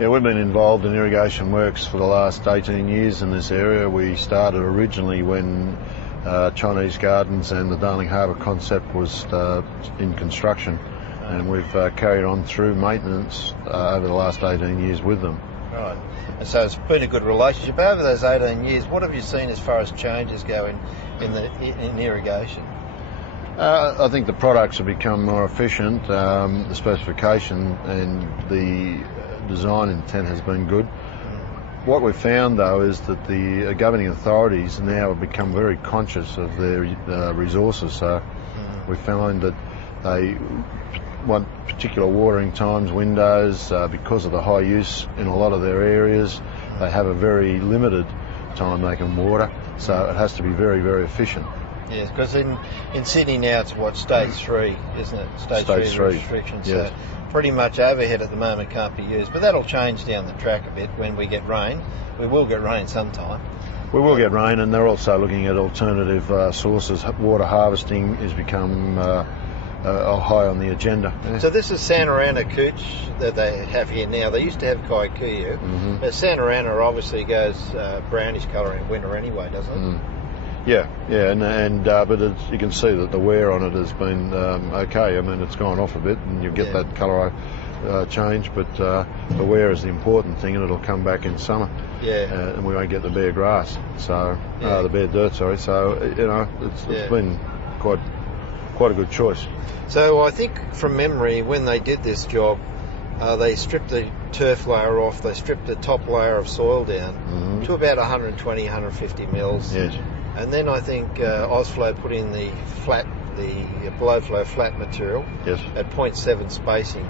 Yeah, we've been involved in irrigation works for the last 18 years in this area. We started originally when Chinese Gardens and the Darling Harbour concept was in construction, and we've carried on through maintenance over the last 18 years with them. Right. And so it's been a good relationship. Over those 18 years, what have you seen as far as changes go in irrigation? I think the products have become more efficient. The specification and the design intent has been good. What we've found, though, is that the governing authorities now have become very conscious of their resources. So we find that they want particular watering times, windows, because of the high use in a lot of their areas. They have a very limited time they can water, so it has to be very, very efficient. Yes, because in Sydney now it's what, stage 3, isn't it? Stage 3 restrictions. Yes. So pretty much overhead at the moment can't be used, but that'll change down the track a bit when we get rain. We will get rain sometime. We will get rain, and they're also looking at alternative sources. Water harvesting has become high on the agenda. Yeah. So this is Santa Ana cooch that they have here now. They used to have kikuyu. But Santa Ana obviously goes brownish colour in winter anyway, doesn't it? Yeah, but you can see that the wear on it has been okay. I mean, it's gone off a bit, and you get that colour change, but the wear is the important thing, and it'll come back in summer. Yeah. And we won't get the bare grass, so the bare dirt. Sorry. So it's been quite a good choice. So I think from memory, when they did this job, they stripped the turf layer off. They stripped the top layer of soil down to about 120, 150 mils. Yes. And then I think Ausflow put in the below flow flat material at 0.7 spacing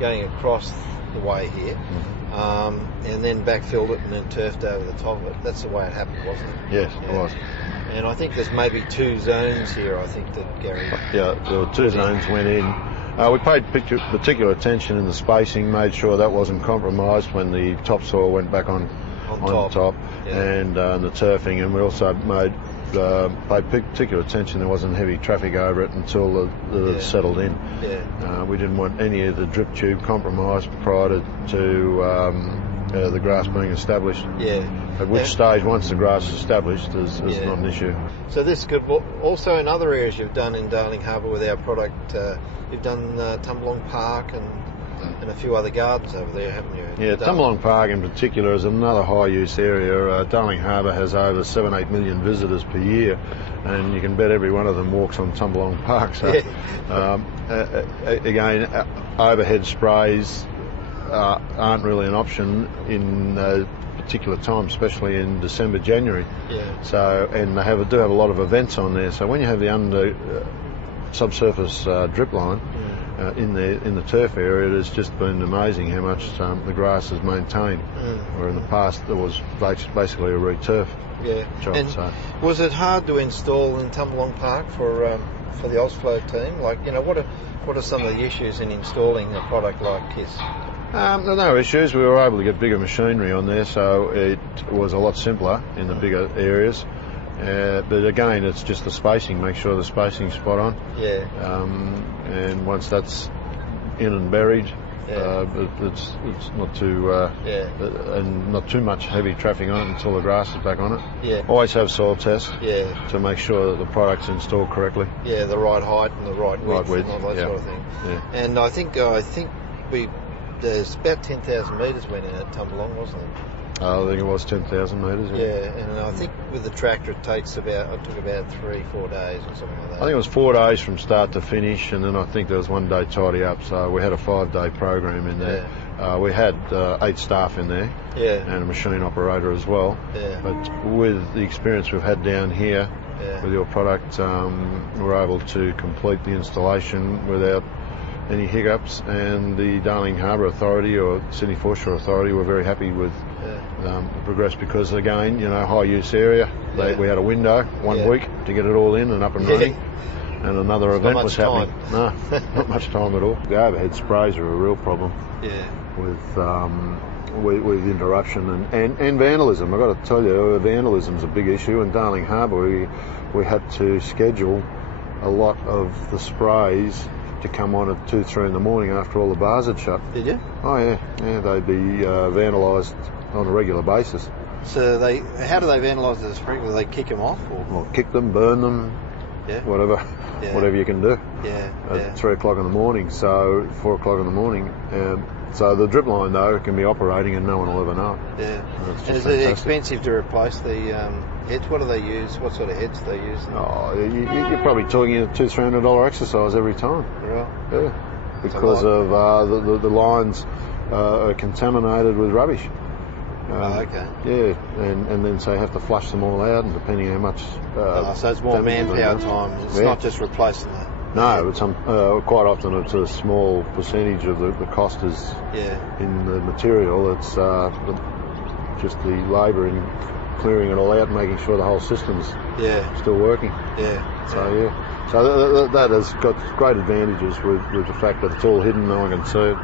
going across the way here, and then backfilled it and then turfed over the top of it. That's the way it happened, wasn't it? Yes, it was. And I think there's maybe 2 zones here, I think, that Gary... Yeah, there were 2 zones went in. We paid particular attention in the spacing, made sure that wasn't compromised when the topsoil went back on top. And the turfing, and we also paid particular attention there wasn't heavy traffic over it until it settled in. We didn't want any of the drip tube compromised prior to the grass being established. At which stage, once the grass is established, is not an issue. So this could also in other areas you've done in Darling Harbour with our product. You've done Tumbalong Park and a few other gardens over there, haven't you? Yeah, Tumbalong Park in particular is another high-use area. Darling Harbour has over 7-8 million visitors per year, and you can bet every one of them walks on Tumbalong Park. So, again, overhead sprays aren't really an option in particular time, especially in December, January. So, and they do have a lot of events on there. So when you have the subsurface drip line. In the turf area, it has just been amazing how much the grass is maintained. Where in the past there was basically a re-turf job. And was it hard to install in Tumbalong Park for the Ausflow team? Like, what are some of the issues in installing a product like this? There are no issues. We were able to get bigger machinery on there, so it was a lot simpler in the bigger areas. But again, it's just the spacing. Make sure the spacing's spot on. And once that's in and buried, it's not too and not too much heavy traffic on it until the grass is back on it. Always have soil tests to make sure that the product's installed correctly. The right height and the right width and all that sort of thing. And I think there's about 10,000 metres went in at Tumbalong, wasn't it? I think it was 10,000 metres. And I think with the tractor it took about 3-4 days or something like that. I think it was 4 days from start to finish, and then I think there was 1 day tidy up. So we had a 5-day program in there. We had 8 staff in there, and a machine operator as well. But with the experience we've had down here with your product, we were able to complete the installation without any hiccups, and the Darling Harbour Authority or Sydney Foreshore Authority were very happy with progress, because again, high use area. We had a window 1 week to get it all in and up and running, and another event was happening. No, not much time at all. The overhead sprays are a real problem with interruption and vandalism. I've got to tell you, vandalism's a big issue in Darling Harbour. We had to schedule a lot of the sprays to come on at 2, 3 in the morning after all the bars had shut. Did you? Oh yeah, they'd be vandalised on a regular basis. So how do they vandalise the sprinkler? Do they kick them off? Or kick them, burn them, whatever you can do. At 3 o'clock in the morning, so 4 o'clock in the morning. So the drip line though can be operating and no one will ever know. Yeah. And is it expensive to replace the heads? What do they use? What sort of heads do they use? Oh, you're probably talking a $200-300 exercise every time. Right. Yeah. Because of the lines are contaminated with rubbish. Okay. Yeah, and then so you have to flush them all out, and depending how much. So it's more manpower time. It's not just replacing them. No, it's quite often it's a small percentage of the cost is in the material. It's just the labour in clearing it all out and making sure the whole system's still working. So that has got great advantages with the fact that it's all hidden, no one can see it.